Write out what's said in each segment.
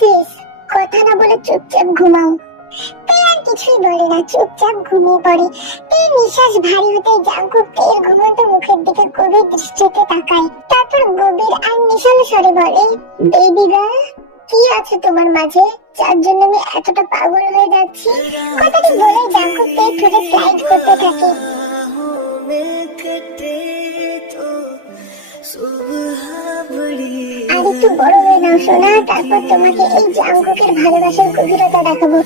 বলছিস? কথা না বলে চুপচাপ ঘুমাও। তে আর কিছুই বলে না, চুপচাপ ঘুমিয়ে পড়ে। তের নিঃশ্বাস ভারী হতে জাঙ্কুক তের ঘুমন্ত মুখের দিকে গভীর দৃষ্টিতে তাকায়। তারপর গভীর আর নিশালো স্বরে বলে, বেবি গার্ল, কি আছে তোমার মাঝে যার জন্য আমি এতটা পাগল হয়ে যাচ্ছি? কথাটি বলে জাঙ্কুক তের ঠোঁটে স্লাইড করতে থাকে। আর একটু বড় হয়ে নাও সোনা, তারপর তোমাকে এই জাঙ্কুকের ভালোবাসার গভীরতা দেখাবো।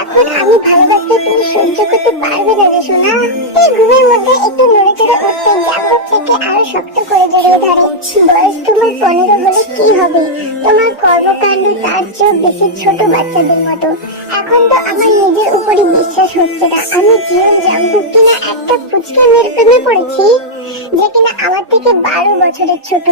এখন আমি ভালোবাসতে তুমি সহ্য করতে পারবে না রে সোনা। এই ঘুমের মধ্যে একটু নড়ে চড়ে উঠতে জাঙ্কুক থেকে আরো শক্ত করে জড়িয়ে ধরে। বয়স তোমার 15 হলে কি হবে? তোমার কর্মকাণ্ড তার চেয়ে বেশি ছোট বাচ্চাদের মতো। এখন তো আমার নিজের উপরই বিশ্বাস হচ্ছে না, আমি জীবন জাঙ্কুক কিনা একটা ফুচকা মেয়ের প্রেমে পড়েছি, যে কিনা আমার থেকে 12 বছরের ছোট।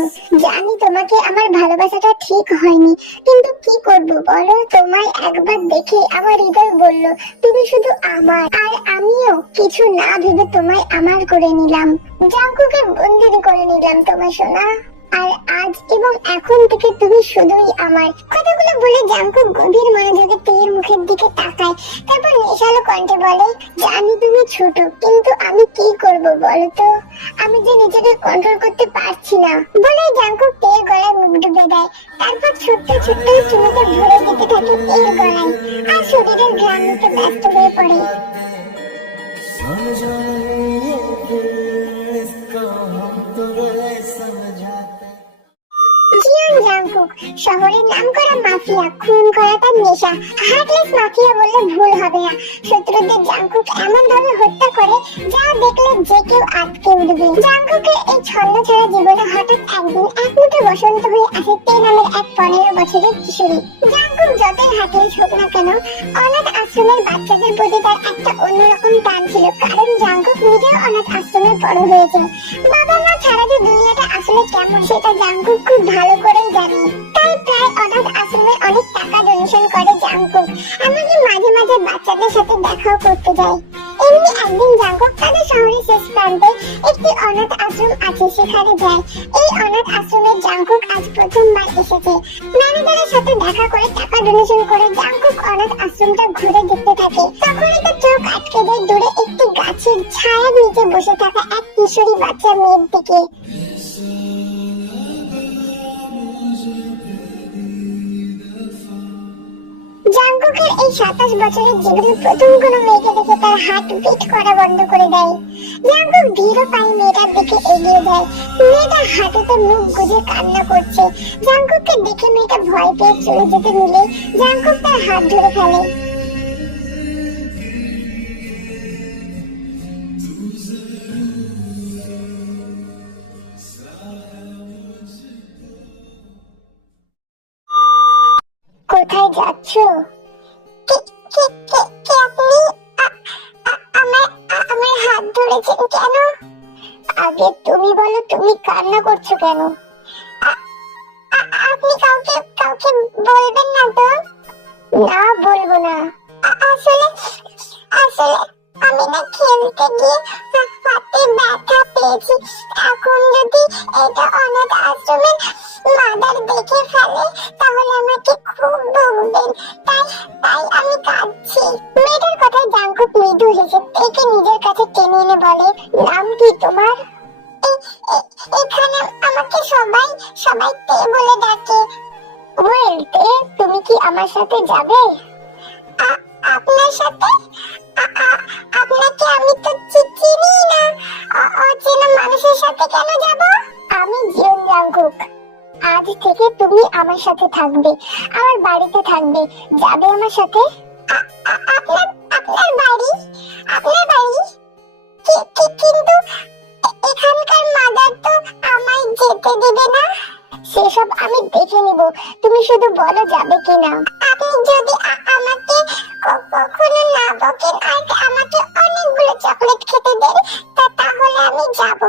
জানি তোমাকে আমার ভালোবাসাটা ঠিক হয়নি, কিন্তু কি করব বলো? তোমায় একবার দেখে আমার হৃদয় বলল তুমি শুধু আমার, আর আমিও কিছু না ভেবে তোমায় আমার করে নিলাম। জাঙ্কুকে বন্দিনী করে নিলাম তোমার সোনা, আর আজ এবং এখন থেকে তুমি শুধুই আমার। কথাগুলো বলে জাঙ্কুক গভীর মনোযোগে তের মুখের দিকে তাকায়। তারপর নেশালো কণ্ঠে বলে, জানি তুমি ছোট, কিন্তু আমি কি করব বলো তো? আমি যে নিজেকে কন্ট্রোল করতে পারছি না। বলে জাঙ্কুক তের গলায় মুখ ডুবে দেয়। তারপর ছোট্ট ছোট্ট চুমুকে ভরে দিতে থাকে তের গলায়, আর শরীরের ঘ্রাণ নিতে ব্যস্ত হয়ে পড়ে। জিয়ন জাংকুক শহরের নামকরা মাফিয়া, খুন করা তার নেশা। হার্টলেস মাফিয়া বললে ভুল হবে না। শত্রুদের জাংকুক এমন ভাবে হত্যা করে যা দেখলে যে কেউ আটকে উঠবে। জাংকুকের এই ছন্নছাড়া জীবনে হঠাৎ একদিন এক মুঠো বসন্ত হয়ে আসে তে নামের এক 15 বছরের কিশোরী। জাংকুক যতই হার্টলেস হোক না কেন, অনাথ আশ্রমের বাচ্চাদের প্রতি তার একটা অন্যরকম টান ছিল, কারণ জাংকুক নিজেও অনাথ আশ্রমে বড় হয়েছে। বাবা মা ছাড়া যে দুনিয়াটা আসলে কেমন সেটা জাংকুক খুব ভালো করেই জানে। তাই প্রায় অনাথ আশ্রমে অনেক টাকা ডোনেশন করে জাংকুক, এমনকি মাঝে মাঝে বাচ্চাদের সাথে দেখাও করতে যায়। এমনি একদিন জাংকুক তাদের শহরের শেষ প্রান্তে একটি অনাথ আশ্রম আছে, সেখানে যায়। এই অনাথ আশ্রমে জাংকুক আজ প্রথমবার এসেছে। ম্যানেজারের সাথে দেখা করে টাকা ডোনেশন করে জাংকুক অনাথ আশ্রমটা ঘুরে দেখতে থাকে। তখনই তো চোখ আটকে দেয় দূরে একটি গাছের ছায়ার নিচে বসে থাকা এক কিশোরী বাচ্চা মেয়ের দিকে। জাংকুকের এই 27 বছরের জীবনে প্রথম কোনো মেয়েকে দেখে তার হার্ট বিট করা বন্ধ করে দেয়। জাংকুক ধীরে পায়ে মেয়েটার দিকে এগিয়ে যায়। মেয়েটা হাঁটুতে মুখ গুজে কান্না করছে। জাংকুককে দেখে মেয়েটা ভয় পেয়ে চলে যেতে নিলে জাংকুক তার হাত ধরে ফেলে। কোথায় যাচ্ছ? আপনি আমার হাত ধরেছেন কেন? আগে তুমি বলো, তুমি কান্না করছো কেন? আপনি কাউকে বলবেন না তো? না, বলবো না। আসলে আমি না খেলতে গিয়ে হাতে ব্যথা পেয়েছি। এখন যদি এটা অনাথ আশ্রমের মাদার দেখে ফেলে তাহলে আমাকে খুব বকবেন, তাই আমি কাঁদছি। মেয়েটার কথায় জাংকুক মৃদু হেসে তেকে নিজের কাছে টেনে এনে বলে, নাম কি তোমার? এখানে আমাকে সবাই তে বলে ডাকে। ওয়েল তে, তুমি কি আমার সাথে যাবে? আপনার সাথে? আপনাকে আমি তো চিনি না, অচেনা মানুষের সাথে কেন যাব? আমি জিয়ন জাংকুক। আজ থেকে তুমি আমার সাথে থাকবে, আমার বাড়িতে থাকবে। যাবে আমার সাথে? আপনার বাড়ি? কিন্তু এখানকার মাদার তো আমায় যেতে দিবে না। সেসব আমি দেখে নিব, তুমি শুধু বলো যাবে কিনা। আপনি যদি আমাকে কখনো না বকেন আর আমাকে অনেকগুলো চকলেট খেতে দেন তাহলে আমি যাব।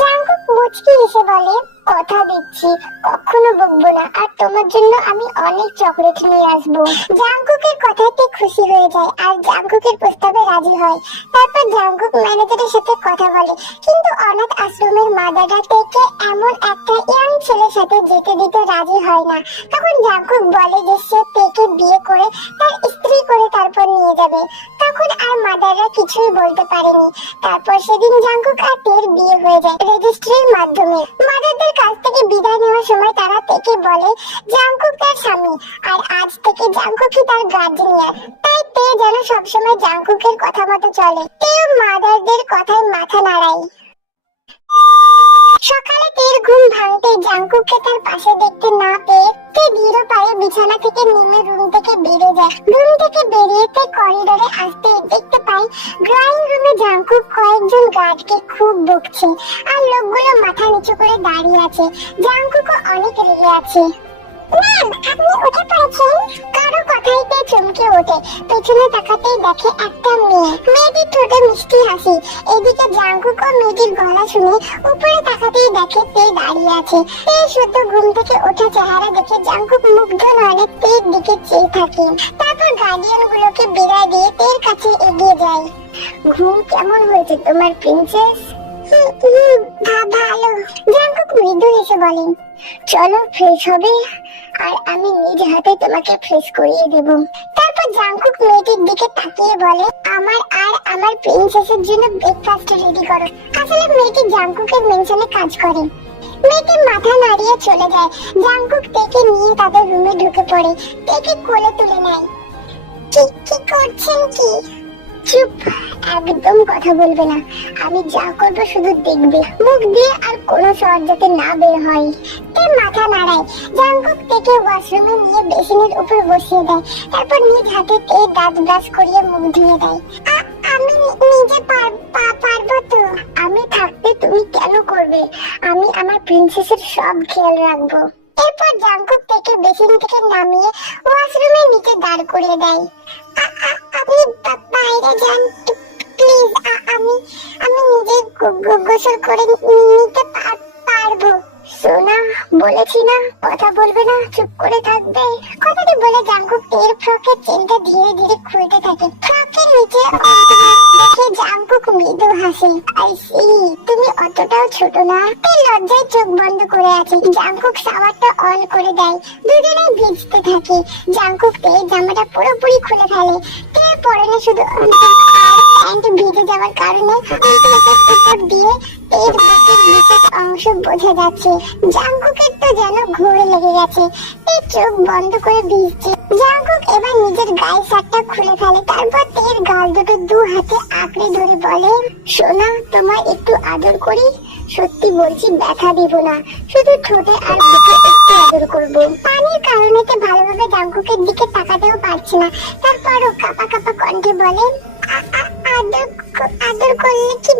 জাঙ্কুক মুচকি এসে বলে, কথা দিচ্ছি কখনো বকবো না, আর তোমার জন্য আমি অনেক চকলেট নিয়ে আসবো। জাঙ্কুকের কথাতে খুশি হয়ে যায় আর জাঙ্কুকের প্রস্তাবে রাজি হয়। তারপর জাঙ্কুক ম্যানেজারের সাথে কথা বলে, কিন্তু অনাথ আশ্রমের মাদাররা তেকে এমন একটা ইয়াং ছেলের সাথে যেতে দিতে রাজি হয় না। তখন জাঙ্কুক বলে যে সে তেকে বিয়ে করে তার স্ত্রী করে তারপর নিয়ে যাবে। তখন আর মাদাররা কিছুই বলতে পারেনি। তারপর সেদিন জাঙ্কুক আর তের বিয়ে হয়ে যায় রেজিস্ট্রির মাধ্যমে। মাদারদের কাছ থেকে বিদায় নেওয়ার সময় তারা তেকে বলে জাঙ্কুক তার স্বামী, আর আজ থেকে জাঙ্কুকই তার গার্জিয়ান। তাই তে যেন সবসময় জাঙ্কুকের কথা মতো চলে। তেও মাদারদের কথায় মাথা নাড়ায়। সকালে তের ঘুম ভাঙতে জাঙ্কুককে তার পাশে দেখতে না পেয়ে তে ধীর পায়ে বিছানা থেকে নেমে রুম থেকে বেরিয়ে যায়। রুম থেকে বেরিয়ে তে করিডোরে আসতে দেখতে পাই ড্রয়িং রুমে জাঙ্কুক কয়েকজন গার্ডকে খুব বকছে, আর লোকগুলো মাথা নিচু করে দাঁড়িয়ে আছে। জাঙ্কুকও অনেক রেগে আছে। ম্যাম, আপনি উঠে পড়েছেন? কারো কথাই তে চমকে ওঠে। পেছনে তাকাতেই দেখে একটা মেয়ে। মেয়েটির ঠোঁটে মিষ্টি হাসি। এদিকে জাঙ্কুক ও মেয়েটির গলা শুনে উপরে তাকাতেই দেখে তে দাঁড়িয়ে আছে। তে শুধু ঘুম থেকে ওঠা চেহারা দেখে জাঙ্কুক মুগ্ধ নয়নে তের দিকে চেয়ে থাকে। তারপর গার্ডিয়ান গুলোকে বিদায় দিয়ে তের কাছে এগিয়ে যায়। ঘুম কেমন হয়েছে তোমার প্রিন্সেস? ভালো। জাঙ্কুক মৃদু হেসে বলেন, চলো ফ্রেশ হবে, আর আমি নিজ হাতে তোমাকে ফ্রেশ করিয়ে দেব। তারপর জাঙ্কুক মেয়েটির দিকে তাকিয়ে বলে, আমার আর আমার প্রিন্সেসের জন্য ব্রেকফাস্ট রেডি করো। আসলে মেয়েটি জাঙ্কুকের মেনশনে কাজ করে। মেয়েটি মাথা নাড়িয়ে চলে যায়। জাঙ্কুক তেকে নিয়ে তাদের রুমে ঢুকে পড়ে। তেকে কোলে তুলে নেয়। কি করছেন কি? চুপ, একদম কথা বলবে না। আমি যা করবো শুধু দেখবে। মুখ দিয়ে আর কোনো শব্দ যাতে না বের হয়। তে মাথা নাড়ায়। জাঙ্কুক তেকে ওয়াশরুমে নিয়ে বেসিনের উপর বসিয়ে দেয়। তারপর নিজ হাতে তে দাঁত ব্রাশ করিয়ে মুখ ধুয়ে দেয়। আমি নিজে পারবো তো? আমি থাকতে তুমি কেন করবে? আমি আমার প্রিন্সেসের সব খেয়াল রাখবো। এরপর জাঙ্কুক তেকে বেসিন থেকে নামিয়ে ওয়াশরুমের নিচে দাঁড় করিয়ে দেয়। আপনি বাইরে যান প্লিজ, আমি নিজে গোসল করে নিতে পারবো। সোনা, বলেছি না কথা বলবে না, চুপ করে থাকবে। কথাটি বলে জাঙ্কুক তের ফ্রকের চেনটা ধীরে ধীরে খুলতে থাকে। ফ্রকের নিচে দেখে জাঙ্কুক মৃদু হাসে। আই সি, তুমি অতটাও ছোট না। তে লজ্জায় চোখ বন্ধ করে আছে। জাঙ্কুক শাওয়ারটা অন করে দেয়। দুজনেই ভিজতে থাকে। জাঙ্কুক তের জামাটা পুরোপুরি খুলে ফেলে। তের পরনে শুধু প্যান্ট ভিজে যাওয়ার কারণে উপর দিয়ে তের বুকের নিচের অংশ বোঝা যাচ্ছে। জাঙ্কুকের তো যেন ঘোর লেগে গেছে। তে চোখ বন্ধ করে ভিজছে। জাঙ্কুক এবার নিজের গায়ের শার্টটা খুলে ফেলে। তারপর তের গাল দুটো দু হাতে আঁকড়ে ধরে বলে, সোনা, তোমার একটু আদর করি? সত্যি বলছি, ব্যথা দিব না, শুধু ঠোঁটে আর বুকে একটু আদর করব। পানির কারণে তে ভালোভাবে জাঙ্কুকের দিকে তাকাতেও পারছে না। তারপরও কাঁপা কাঁপা কণ্ঠে বলে, আদর করলে কি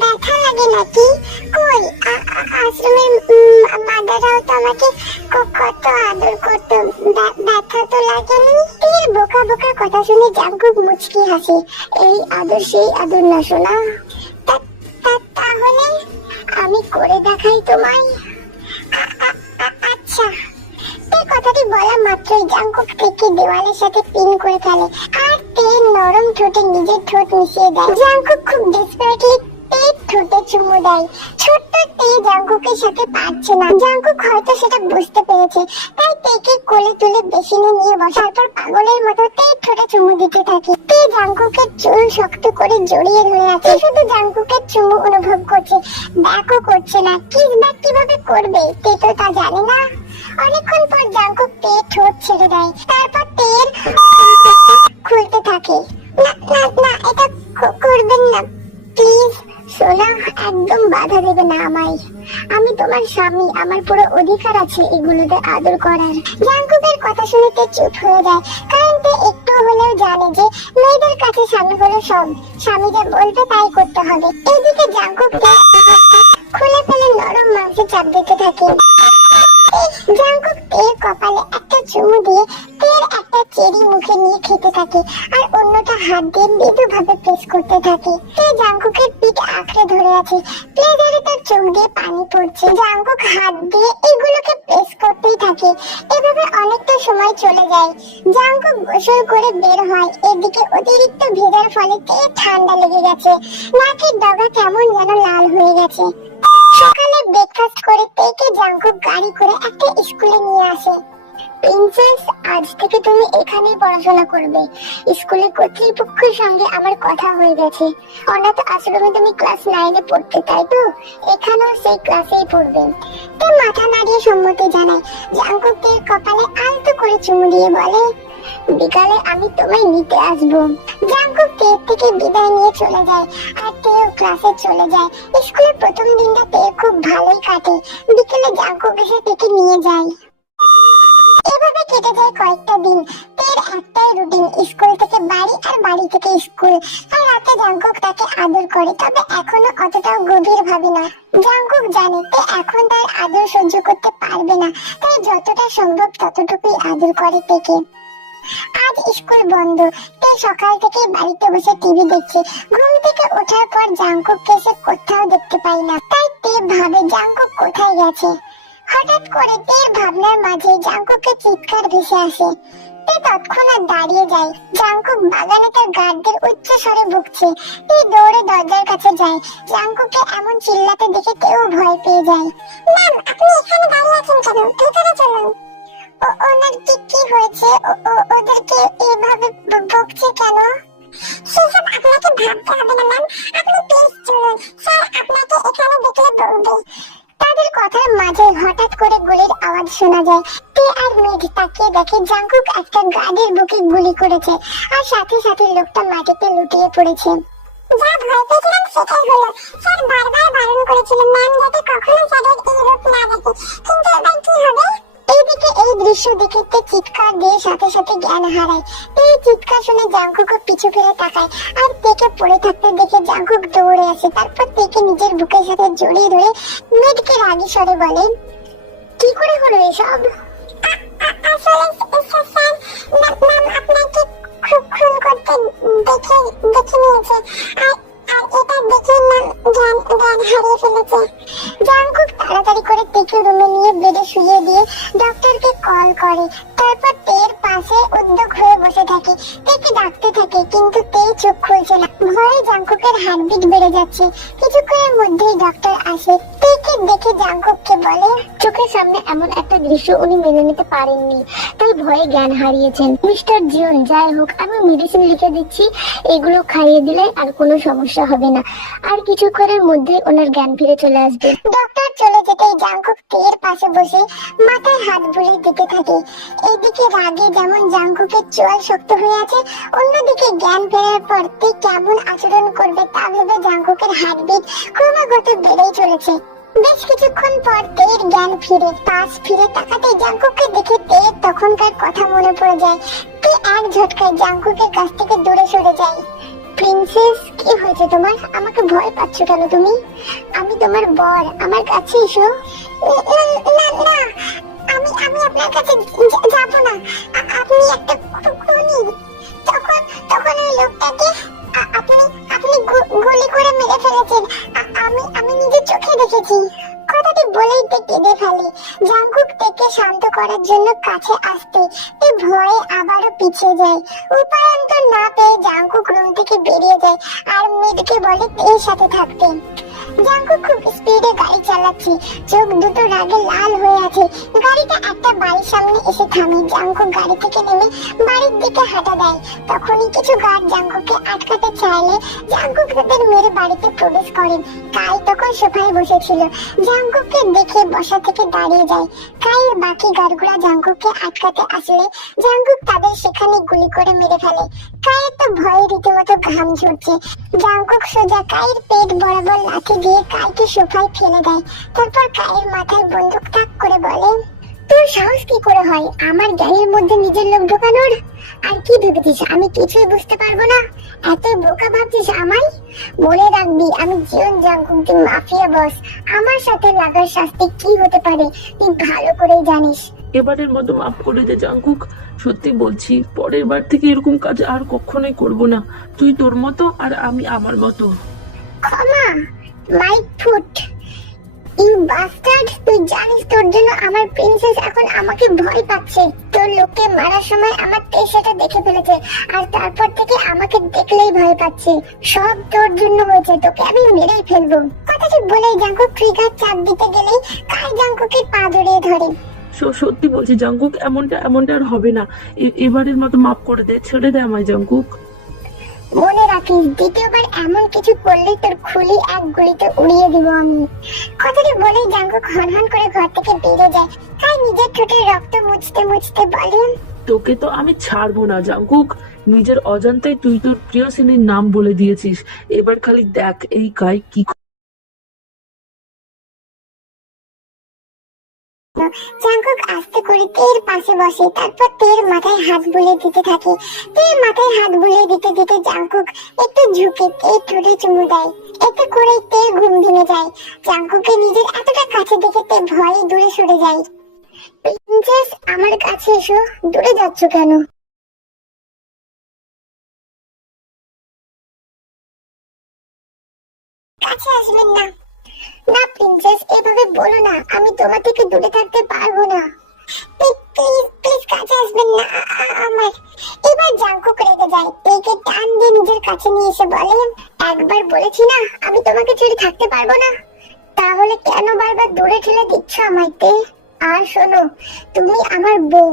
ব্যথা লাগে নাকি? কই, আশ্রমের মাদারাও তো আমাকে কত আদর করতো, ব্যথা তো লাগেনি। তের বোকা বোকা কথা শুনে জাঙ্কুক মুচকি হাসে। এই আদর সেই আদর না সোনা। তাহলে আমি করে দেখাই তোমায়। আচ্ছা। এই কথাটি বলা মাত্রই জাঙ্কুক তেকে দেওয়ালের সাথে পিন করে ফেলে, আর তে নরম ঠোঁটে নিজের ঠোঁট মিশিয়ে দেয়। জাঙ্কুক খুব ডেসপারেটলি তের ঠোঁটে চুমু দেয়। ছোট্ট তে জাঙ্কুকের সাথে পারছে না। জাঙ্কুক হয়তো সেটা বুঝতে পেরেছে, তাই তেকে কোলে তুলে বেসিনে নিয়ে বসার পর পাগলের মতো তের ঠোঁটে চুমু দিতে থাকে। তে জাঙ্কুকের চুল শক্ত করে জড়িয়ে ধরে আছে। শুধু জাঙ্কুকের চুমু অনুভব করছে, ব্যাকও করছে না। কিস ব্যাক কিভাবে করবে তে তো তা জানে না। অনেকক্ষণ পর জাঙ্কুক তের ঠোঁট ছেড়ে দেয়। তারপর তের খুলতে থাকে। না, এটা করবেন না প্লিজ। সোনা, একদম বাধা দেবে না আমায়। আমি তোমার স্বামী, আমার পুরো অধিকার আছে এগুলোতে আদর করার। জাঙ্কুকের কথা শুনে তে চুপ হয়ে যায়, কারণ তে একটু হলেও জানে যে মেয়েদের কাছে স্বামী হলো সব। স্বামী যা বলবে তাই করতে হবে। এদিকে জাঙ্কুক খুলে ফেলে নরম মাংসে চাপ দিতে থাকে। জাঙ্কুক তের কপালে একটা চুমু দিয়ে তের একটা চেরি মুখে নিয়ে খেতে থাকে আর অন্যটা হাত দিয়ে মৃদুভাবে প্রেস করতে থাকে। তে জাঙ্কুকের পিঠ আঁকড়ে ধরে আছে। প্লেজারে তার চোখ দিয়ে পানি পড়ছে। জাঙ্কুক হাত দিয়ে এগুলোকে প্রেস করতেই থাকে। এভাবে অনেকটা সময় চলে যায়। জাঙ্কুক গোসল করে বের হয়। এদিকে অতিরিক্ত ভেজার ফলে তে ঠান্ডা লেগে গেছে। নাকের ডগা কেমন যেন লাল হয়ে গেছে। সকালে ব্রেকফাস্ট করে তেকে জাঙ্কুক গাড়ি করে একটা স্কুলে নিয়ে আসে। প্রিন্সেস, আজ থেকে তুমি এখানেই পড়াশোনা করবে। স্কুলের কর্তৃপক্ষের সঙ্গে আমার কথা হয়ে গেছে। অনাথ আশ্রমে তুমি ক্লাস 9-এ পড়তে, তাই তো? এখানেও সেই ক্লাসেই পড়বে। তে মাথা নাড়িয়ে সম্মতি জানায়। জাঙ্কুক তের কপালে আলতো করে চুমু দিয়ে বলে, বিকালে আমি তোমায় নিতে আসবো। জাঙ্কুক তের থেকে বিদায় নিয়ে চলে যায় আর তেও ক্লাসে চলে যায়। স্কুলের প্রথম দিনটা তের খুব ভালোই কাটে। বিকেলে জাঙ্কুক এসে তেকে নিয়ে যায়। এভাবে কেটে যায় কয়েকটা দিন। তের একটাই রুটিন, স্কুল থেকে বাড়ি আর বাড়ি থেকে স্কুল। আর রাতে জাঙ্কুক তাকে আদর করে, তবে এখনো অতটাও গভীর ভাবে না। জাঙ্কুক জানে তে এখন তার আদর সহ্য করতে পারবে না, তাই যতটা সম্ভব ততটুকুই আদর করে তেকে। আজ স্কুল বন্ধ। তে সকাল থেকে বাড়িতে বসে টিভি দেখছে। ঘুম থেকে ওঠার পর জাঙ্কুককে সে কোথাও দেখতে পায় না। তাই তে ভাবে জাঙ্কুক কোথায় গেছে। হঠাৎ করে তের ভাবনার মাঝে জাঙ্কুকের চিৎকার ভেসে আসে। তে তৎক্ষণাৎ দাঁড়িয়ে যায়। জাঙ্কুক বাগানে তার গার্ডদের উচ্চ স্বরে বকছে। তে দৌড়ে দরজার কাছে যায়। জাঙ্কুককে এমন চিল্লাতে দেখে তেও ভয় পেয়ে যায়। ম্যাম, আপনি এখানে দাঁড়িয়ে আছেন কেন? ভিতরে চলুন। ওনার কি হয়েছে? ওদেরকে এভাবে বকছে কেন? সেসব আপনাকে ভাবতে হবে না ম্যাম, আপনি প্লিজ চলুন। স্যার আপনাকে এখানে দেখলে বলবে। তাদের কথার মাঝে হঠাৎ করে গুলির আওয়াজ শোনা যায়। তে আর মেঘ তাকিয়ে দেখে জাঙ্কুক একটা গার্ডের বুকে গুলি করেছে আর সাথে সাথে লোকটা মাটিতে লুটিয়ে পড়েছে। যা ভয় পেয়েছিলাম সেটাই হলো। স্যার বারবার বারণ করেছিলেন ম্যাম যাতে কখনো স্যারের এই রূপ না দেখে, কিন্তু এবার কি হবে? এইদিকে এই দৃশ্য দেখে তে চিৎকার দিয়ে সাথে সাথে জ্ঞান হারায়। এই চিৎকার শুনে জাঙ্কুক পিছু ফিরে তাকায় আর তেকে পড়ে থাকতে দেখে জাঙ্কুক দৌড়ে আসে। তারপর তেকে নিজের বুকের সাথে জড়িয়ে ধরে মেডকে রাগী স্বরে বলে, কি করে হলো এসব? আসলে স্যার, ম্যাম আপনাকে খুন করতে দেখে নিয়েছে আর এটা দেখে জ্ঞান হারিয়ে ফেলেছে। জাঙ্কুক তাড়াতাড়ি করে তেকে রুমে নিয়ে বেডে শুইয়ে দিয়ে ডক্টরকে কল করে। তারপর তের পাশে উদ্যোগ হয়ে বসে থাকে। তেকে ডাকতে থাকে, কিন্তু তে চোখ খুলছে না। ভয়ে জাঙ্কুকের হার্টবিট বেড়ে যাচ্ছে। কিছুক্ষণের মধ্যেই ডক্টর আসে। তেকে দেখে জাঙ্কুককে বলে, চোখের সামনে এমন একটা দৃশ্য উনি মেনে নিতে পারেননি, তাই ভয়ে জ্ঞান হারিয়েছেন। মিস্টার জিওন, যাই হোক আমি মেডিসিন লিখে দিচ্ছি, এগুলো খাইয়ে দিলে আর কোনো সমস্যা হবে না। আর কিছুক্ষণের মধ্যে ওনার জ্ঞান ফিরে চলে আসবে। ডক্টর চলে যেতেই জাঙ্কুক তের পাশে বসে মাথায় হাত বুলিয়ে দিতে থাকে। এইদিকে রাগে যেমন জাঙ্কুকের চোয়াল শক্ত হয়ে আছে, অন্যদিকে জ্ঞান ফেরার পর তে কেমন আচরণ করবে তা ভেবে জাঙ্কুকের হার্টবিট ক্রমাগত বেড়েই চলেছে। বেশ কিছুক্ষণ পর তের জ্ঞান ফিরে। পাশ ফিরে তাকাতে জাঙ্কুককে দেখে তের তখনকার কথা মনে পড়ে যায়। তে এক ঝটকায় জাঙ্কুকের কাছ থেকে দূরে সরে যায়। প্রিন্সেস, কি হয়েছে তোমার? আমাকে ভয় পাচ্ছ কেন তুমি? আমি তোমার বর, আমার কাছে এসো। না না, আমি আপনার কাছে যাব না। আপনি একটা খুনি। তখন ওই লোকটাকে আপনি গুলি করে মেরে ফেলেছেন। আমি নিজের চোখে দেখেছি। কথাটি বলেই তে কেঁদে ফেলে। জাঙ্কুক তেকে শান্ত করার জন্য কাছে আসতে তে ভয়ে আবারও পিছিয়ে যায়। উপায়ান্তর না পেয়ে জাঙ্কুক রুম থেকে বেরিয়ে যায় আর মেডকে বলে তের সাথে থাকতে। জাঙ্কুক খুব স্পিডে গাড়ি চালাচ্ছে। চোখ দুটো রাগে লাল হয়ে আছে। গাড়িটা একটা বাড়ির সামনে এসে থামে। জাঙ্কুক গাড়ি থেকে নেমে বাড়ির দিকে হাঁটা দেয়। তখনই কিছু গার্ড জাঙ্কুককে আটকাতে চাইলে জাঙ্কুক তাদের মেরে বাড়িতে প্রবেশ করেন। কাই তখন সোফায় বসেছিল। জাঙ্কুককে দেখে বসা থেকে দাঁড়িয়ে যায়। কাইয়ের বাকি গার্ডগুলা জাঙ্কুককে আটকাতে আসলে জাঙ্কুক তাদের সেখানে গুলি করে মেরে ফেলে। কাইয়ের তো ভয়ে রীতিমতো ঘাম ঝরছে। জাঙ্কুক সোজা কাইয়ের পেট বরাবর লাথি দিয়ে কাইকে সোফায় ফেলে দেয়। তারপর কাইয়ের মাথায় বন্দুক তাক করে বলে, তোর সাহস কি করে হয় আমার জ্ঞানের মধ্যে নিজের লোক ঢোকানোর? আর কি ভেবেছিস আমি কিছুই বুঝতে পারবো না? এত বোকা ভাবছিস আমায়? মনে রাখবি আমি জিওন জাঙ্কুক দি মাফিয়া বস। আমার সাথে লাগার শাস্তি কি হতে পারে তুই ভালো করেই জানিস। এবারের মতো মাফ করে দে জাঙ্কুক। সত্যি বলছি, পরের বার থেকে এরকম কাজ আর কখনোই করব না। তুই তোর মতো আর আমি আমার মতো। ক্ষমা? My foot, you bastard! তুই জানিস তোর জন্য আমার প্রিন্সেস এখন আমাকে ভয় পাচ্ছে। তোর লোককে মারার সময় আমার সেটা দেখে ফেলেছে, আর তারপর থেকে আমাকে দেখলেই ভয় পাচ্ছে। সব তোর জন্য হয়েছে, তোকে আমি মেরেই ফেলবো। কথাটি বলেই জাঙ্কুক ট্রিগার চাপ দিতে গেলেই কাই জাঙ্কুকের পা জড়িয়ে ধরে। সত্যি বলছি জাঙ্কুক, এমনটা আর হবে না। এবারের মতো মাফ করে দে, ছেড়ে দে আমায় জাঙ্কুক। মনে রাখিস, দ্বিতীয়বার এমন কিছু করলে তোর খুলি এক গুলিতে উড়িয়ে দিব আমি। কথাটি বলেই জাঙ্কুক হনহন করে ঘর থেকে বেরিয়ে যায়। কাই নিজের ঠোঁটের রক্ত মুছতে মুছতে বলে, তোকে তো আমি ছাড়বো না জাঙ্কুক। নিজের অজান্তেই তুই তোর প্রিয় সিনের নাম বলে দিয়েছিস। এবার খালি দেখ এই কাই কি। জাঙ্কুক আস্তে করে তের পাশে বসে, তারপর তের মাথায় হাত বুলিয়ে দিতে থাকে। তের মাথায় হাত বুলিয়ে দিতে দিতে জাঙ্কুক একটু ঝুঁকে তের ঠোঁটে চুমু দেয়। এতে করে তের ঘুম ভেঙে যায়। জাঙ্কুককে নিজের এতটা কাছে দেখে তে ভয়ে দূরে সরে যায়। প্রিন্সেস, আমার কাছে এসো। দূরে যাচ্ছ কেন? কাছে আসবেন না। না প্রিন্সেস, এভাবে বলো না। আমি তোমার থেকে দূরে থাকতে পারবো না। প্লিজ প্লিজ কাছে আসবেন না আমার। এবার জাঙ্কুক রেগে যায়। তেকে টান দিয়ে নিজের কাছে নিয়ে এসে বলে, একবার বলেছি না আমি তোমাকে ছেড়ে থাকতে পারবো না, তাহলে কেন বারবার দূরে ঠেলে দিচ্ছ আমায় তে? আর শোনো, তুমি আমার বউ,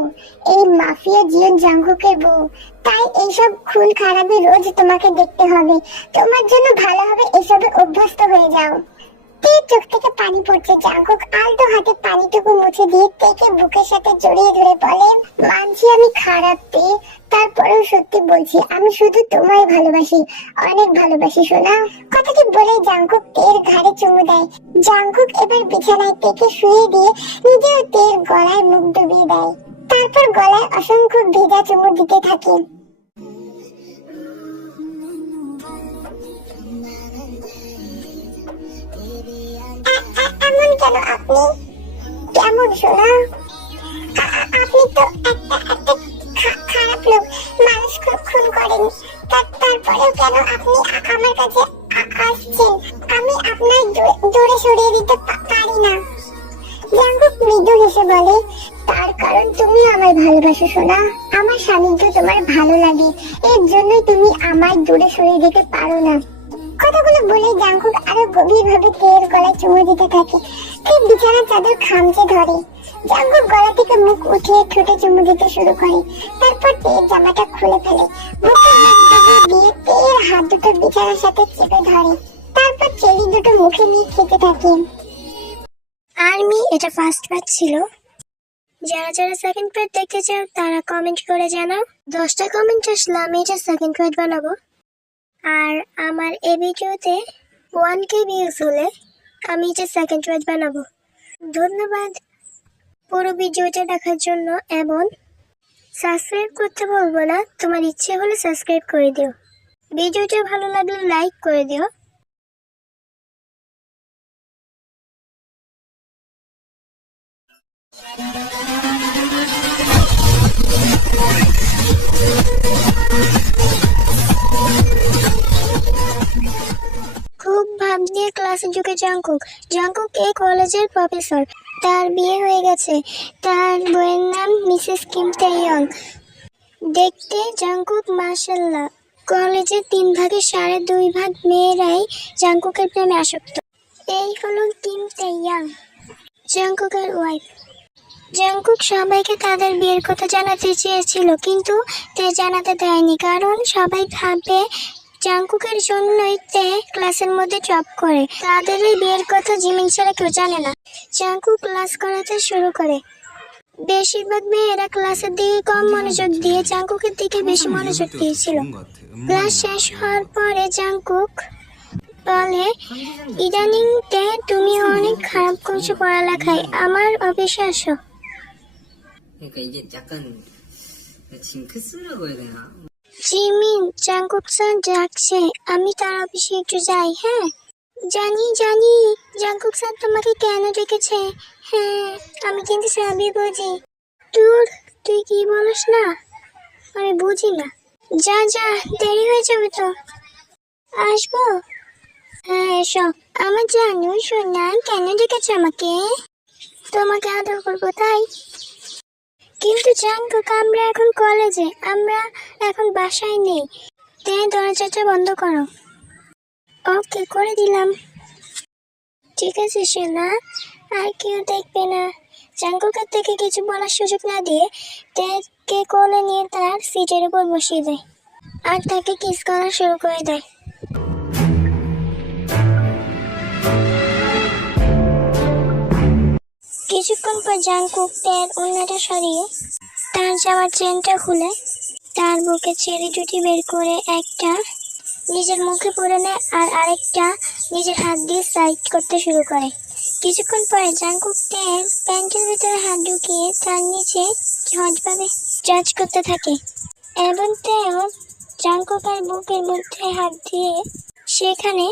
এই মাফিয়া জিয়ন জাঙ্কুকের বউ। তাই এইসব খুন খারাপি রোজ তোমাকে দেখতে হবে। তোমার জন্য ভালো হবে এসবে অভ্যস্ত হয়ে যাও। তের চোখ থেকে পানি পড়ছে। জাঙ্কুক আলতো হাতে পানিটুকু মুছে দিয়ে তেকে বুকের সাথে জড়িয়ে ধরে বলে, মানছি আমি খারাপ তে, তারপরেও সত্যি বলছি আমি শুধু তোমায় ভালোবাসি, অনেক ভালোবাসি সোনা। কথাটি বলে জাঙ্কুক তের ঘাড়ে চুমু দেয়। জাঙ্কুক এবার বিছানায় তেকে শুয়ে দিয়ে নিজেও তের গলায় মুখ ডুবিয়ে দেয়। তারপর গলায় অসংখ্য ভেজা চুমু দিতে থাকে। এমন কেন আপনি? কেমন সোনা? আপনি তো একটা খারাপ লোক, মানুষ খুন করেন। তারপরেও কেন আপনি আমার কাছে আসছেন? আমি আপনার দূরে সরিয়ে দিতে পারি না। জাঙ্কুক মৃদু হেসে বলে, তার কারণ তুমি আমায় ভালোবাসো সোনা। আমার সান্নিধ্য তোমার ভালো লাগে, এর জন্যই তুমি আমায় দূরে সরিয়ে দিতে পারো না। কথাগুলো বলে জাঙ্কুক আরো গভীর ভাবে তের গলায় চুমু দিতে থাকে। তে বিছানার চাদর খামচে ধরে। জাঙ্কুক গলা থেকে মুখ উঠিয়ে ঠোঁটে চুমু দিতে শুরু করে। তারপর তের জামাটা খুলে ফেলে। মুখে মুখ ডুবিয়ে দিয়ে তের হাত দুটো বিছানার সাথে চেপে ধরে। তারপর চেরি দুটো মুখে নিয়ে খেতে থাকে। আর্মি, এটা ফার্স্ট পার্ট ছিল। যারা যারা সেকেন্ড পার্ট দেখতে চাও তারা কমেন্ট করে জানাও। 10টা কমেন্ট আসলে আমি এটা সেকেন্ড পার্ট বানাবো। আর আমার এই ভিডিওতে 1K ভিউজ হলে আমি এটা সেকেন্ড পার্ট বানাবো। ধন্যবাদ পুরো ভিডিওটা দেখার জন্য, এবং সাবস্ক্রাইব করতে বলবো না। তোমার ইচ্ছে হলে সাবস্ক্রাইব করে দিও। ভিডিওটা ভালো লাগলে লাইক করে দিও। খুব ভাব নিয়ে ক্লাসে ঢুকে জাঙ্কুক। জাঙ্কুক এই কলেজের প্রফেসর। তার বিয়ে হয়ে গেছে। তার বইয়ের নাম মিসেস কিম তাইয়ং। দেখতে জাঙ্কুক মাশাআল্লাহ। কলেজের 3 ভাগের 2.5 ভাগ মেয়েরাই জাঙ্কুকের প্রেমে আসক্ত। এই হলো কিম তাইয়ং, জাঙ্কুকের ওয়াইফ। জাঙ্কুক সবাইকে তাদের বিয়ের কথা জানাতে চেয়েছিল, কিন্তু তে জানাতে দেয়নি, কারণ সবাই ভাবে জাঙ্কুকের জন্যই তে ক্লাসের মধ্যে টপ করে। তাদের এই বিয়ের কথা জিমিন ছাড়া কেউ জানে না। জাঙ্কুক ক্লাস করাতে শুরু করে। বেশিরভাগ মেয়েরা ক্লাসের দিকে কম মনোযোগ দিয়ে জাঙ্কুকের দিকে বেশি মনোযোগ দিয়েছিল। ক্লাস শেষ হওয়ার পরে জাঙ্কুক বলে, ইদানিং তে তুমি অনেক খারাপ করছো পড়ালেখায়, আমার অফিসে আসো। 그러니까 이게 약간 징크스라고 해야 되나? জিমিন, জাঙ্কুক স্যার ডাকছে, আমি তার অফিসে একটু যাই। হ্যাঁ জানি জানি, জাঙ্কুক স্যার তোমাকে কেন ডেকেছে। হ্যাঁ আমি কিন্তু সবই বুঝি। দূর, তুই কি বলিস না, আমি বুঝি না। যা যা, দেরি হয়ে যাবে তো। আসবো? হ্যাঁ এসো। আমার জানু সোনা, কেন ডেকেছ আমাকে? তোমাকে আদর করবো তাই। কিন্তু জাঙ্কুক, আমরা এখন কলেজে, আমরা এখন বাসায় নেই। দরজাটা বন্ধ করো। ওকে, করে দিলাম। ঠিক আছে সোনা, আর কেউ দেখবে না। জাঙ্কুকের থেকে কিছু বলার সুযোগ না দিয়ে টেকে কোলে নিয়ে তার সিটের উপর বসিয়ে দেয় আর তাকে কিস করা শুরু করে দেয়। কিছুক্ষণ পর জাঙ্কুক তার ওড়নাটা সরিয়ে তার জামার চেনটা খুলে তার বুকে চেরি জুটি বের করে একটা নিজের মুখে পরে নেয় আর আরেকটা নিজের হাত দিয়ে সাইড করতে শুরু করে। কিছুক্ষণ পরে জাঙ্কুক তার প্যান্টের ভিতরে হাত ঢুকিয়ে তার নিচে সহজভাবে টাচ করতে থাকে এবং তেও জাঙ্কুকের বুকের মধ্যে হাত দিয়ে সেখানে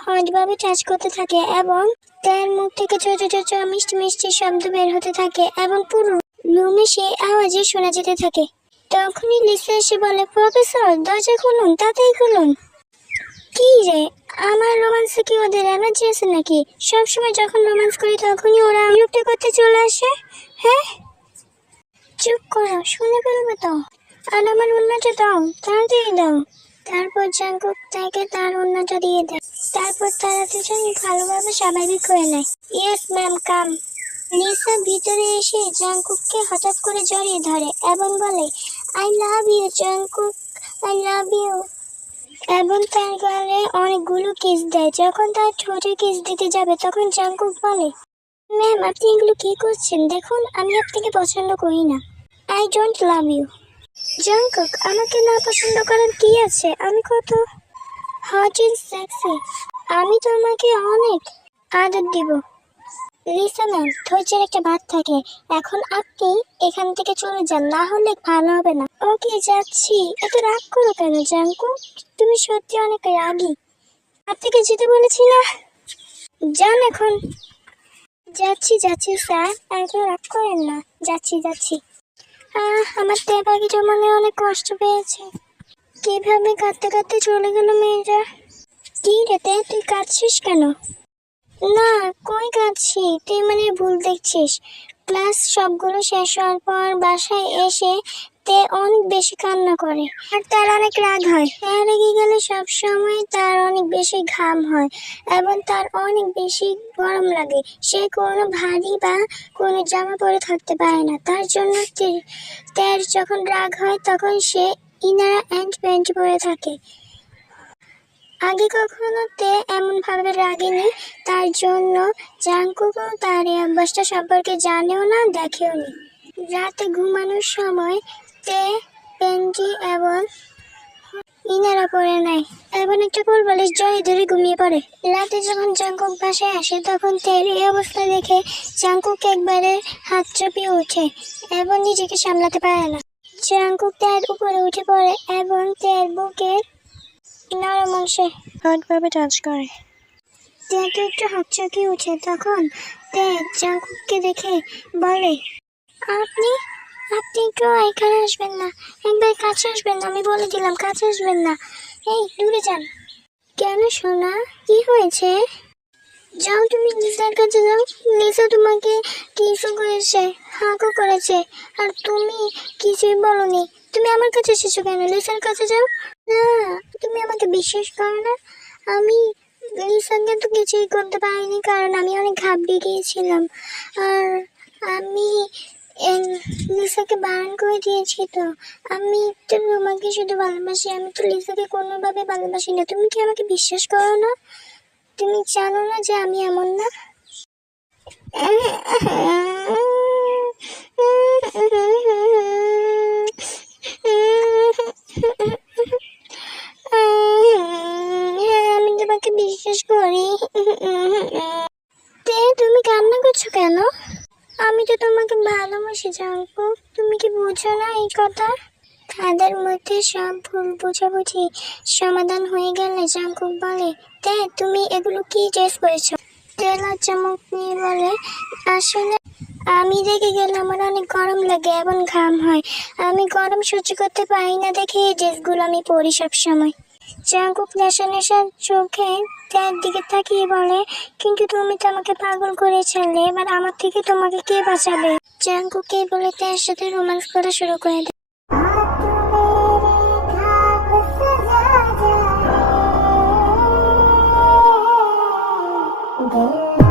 সহজভাবে টাচ করতে থাকে এবং তার মুখ থেকে ছোট ছোট মিষ্টি মিষ্টি শব্দ বের হতে থাকে এবং পুরো রুমে সেই আওয়াজে শোনা যেতে থাকে। তখনই লিসা এসে বলে, প্রফেসর দরজা খুলুন, তাড়াতাড়ি খুলুন। কি রে, আমার রোমান্সে কি ওদের এনার্জি আছে নাকি? সবসময় যখন রোমান্স করি তখনই ওরা বিরক্ত করতে চলে আসে। হ্যাঁ, চুপ করো, শুনে ফেলবে তো। আর আমার ওড়নাটা দাও, তাড়াতাড়ি দাও। তারপর জাঙ্কুক তাকে তার ওড়নাটা দিয়ে দেয়। তারপর তারা দুজন ভালোভাবে স্বাভাবিক হয়ে নেয়। ইয়েস ম্যাম, কাম। লিসা ভিতরে এসে জাঙ্কুককে হঠাৎ করে জড়িয়ে ধরে এবং বলে, I love you Jungkook, I love you, এবং তার গালে অনেকগুলো কিস দেয়। যখন তার ঠোঁটে কিস দিতে যাবে তখন জাঙ্কুক বলে, ম্যাম আপনি এগুলো কি করছেন? দেখুন, আমি আপনাকে পছন্দ করি না। I don't love you. Jungkook, আমাকে না পছন্দ করার কি আছে? আমি কত হট এন্ড সেক্সি, আমি তোমাকে অনেক আদর দিব। লিসা ম্যাম, ধৈর্যের একটা বাদ থাকে। এখন আপনি এখান থেকে চলে যান, না হলে ভালো হবে না। ওকে, যাচ্ছি। এত রাগ করো কেন জাঙ্কুক? তুমি সত্যি অনেক রাগী। আপনাকে যেতে বলেছি না? যান এখন। যাচ্ছি যাচ্ছি স্যার, এত রাগ করেন না। যাচ্ছি যাচ্ছি। আমার তে পাখিটা মনে অনেক কষ্ট পেয়েছে। কিভাবে কাঁদতে কাঁদতে চলে গেল মেয়েটা। কি রে তে, তুই কাঁদছিস কেন? না, কই কাঁদছি, তুই মানে ভুল দেখছিস। ক্লাস সবগুলো শেষ হওয়ার পর বাসায় এসে তে অনেক বেশি কান্না করে আর তার অনেক রাগ হয়। তার রেগে গেলে সবসময় তার অনেক বেশি ঘাম হয় এবং তার অনেক বেশি গরম লাগে। সে কোনো ভারী বা কোনো জামা পরে থাকতে পারে না। তার জন্য তার যখন রাগ হয় তখন সে ইনারা অ্যান্ড প্যান্ট পরে থাকে। আগে কখনো তে এমন ভাবে রাগেনি, তার জন্য জাঙ্কুকও তার এই অভ্যাসটা সম্পর্কে জানেও না, দেখেও নি। রাতে ঘুমানোর সময় তে পেন্টি এবং ইনারা পরে নেয় এবং একটা কোল বালিশ জড়িয়ে ধরে ঘুমিয়ে পড়ে। রাতে যখন জাঙ্কুক বাসায় আসে তখন তের এই অবস্থা দেখে জাঙ্কুক একবারে হাত চাপিয়ে ওঠে এবং নিজেকে সামলাতে পারে না। জাঙ্কুক তার উপরে উঠে পড়ে এবং তের বুকের নরম অংশে হটভাবে টাচ করে। তেকে একটু হকচকি উঠে। তখন তে জাঙ্কুককে দেখে বলে, আপনি আপনি একটু এখানে আসবেন না, একবার কাছে আসবেন না, আমি বলে দিলাম কাছে আসবেন না। এই দূরে যান। কেন সোনা, কি হয়েছে? যাও, তুমি লিসার কাছে যাও। লিসা তোমাকে কিছু করেছে, হাঁকও করেছে, আর তুমি কিছুই বলনি। তুমি আমার কাছে এসেছো কেন? লিসার কাছে যাও না। তুমি আমাকে বিশ্বাস করো না? আমি লিসাকে তো কিছুই করতে পারিনি, কারণ আমি অনেক ঘাবড়ে গিয়েছিলাম আর আমি লিসাকে বারণ করে দিয়েছি। তো আমি তো তোমাকে শুধু ভালোবাসি, আমি তো লিসাকে কোনোভাবে ভালোবাসি না। তুমি কি আমাকে বিশ্বাস করো না? তুমি জানো না যে আমি এমন না? আমি তোমাকে বিশ্বাস করি। তুমি কান্না করছো কেন? আমি তো তোমাকে ভালোবাসি জাঙ্কুক, তুমি কি বুঝো না এই কথা? তাদের মধ্যে সব ভুল বোঝাবুঝি সমাধান হয়ে গেলে জাঙ্কুক বলে, তুমি এগুলো কি ড্রেস পরেছো? তেলা চমক নিয়ে বলে, আসলে আমি রেগে গেলে আমার অনেক গরম লাগে এবং ঘাম হয়। আমি গরম সহ্য করতে পারি না দেখে এই ড্রেসগুলো আমি পরি সব সময়। জাঙ্কুক নেশা নেশা চোখে তার দিকে তাকিয়ে বলে, কিন্তু তুমি তো আমাকে পাগল করে ছাড়লে, এবার আমার থেকে তোমাকে কে বাঁচাবে? জাঙ্কুক এই বলে তার সাথে রোম্যান্স করা শুরু করে দেয়। दिल